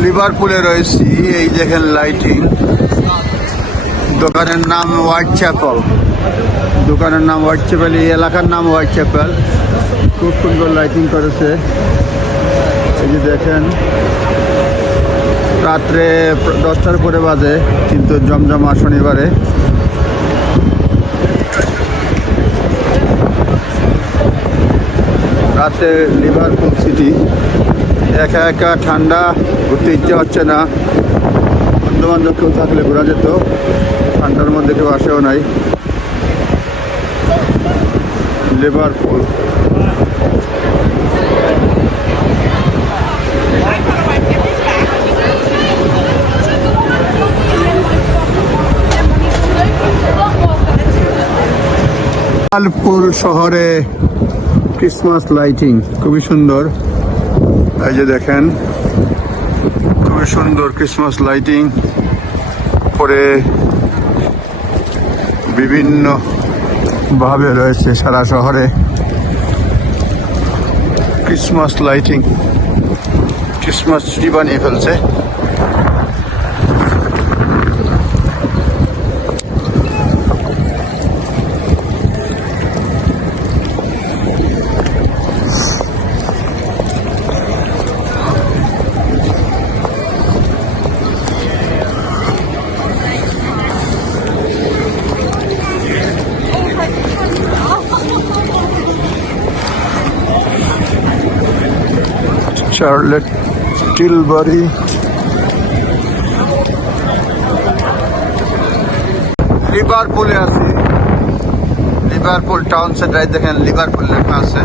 লিভারপুলে রয়েছি। এই দেখেন লাইটিং। দোকানের নাম হোয়াইট চ্যাপেল। দোকানের নাম হোয়াইট চ্যাপেল, এই এলাকার নাম হোয়াইট চ্যাপেল। খুব সুন্দর লাইটিং করেছে। এই যে দেখেন, রাত্রে 10টার পরে বাজে, কিন্তু জমজমা শনিবারে। রাতে লিভারপুল সিটি একা একা ঠান্ডা, ঘুরতে ইচ্ছে হচ্ছে না। বন্ধু বান্ধব কেউ থাকলে ঘোরা যেত, ঠান্ডার মধ্যে কেউ আসেও নাই। লিভারপুল লিভারপুল শহরে ক্রিসমাস লাইটিং খুবই সুন্দর। এই যে দেখেন, খুবই সুন্দর ক্রিসমাস লাইটিং করে বিভিন্ন ভাবে রয়েছে সারা শহরে। ক্রিসমাস লাইটিং, ক্রিসমাস ট্রি বানিয়ে ফেলছে। Charlotte Tilbury. লিভারপুলে আছি, লিভারপুল টাউন সেন্টার। দেখেন লিভারপুল লেখা আছে।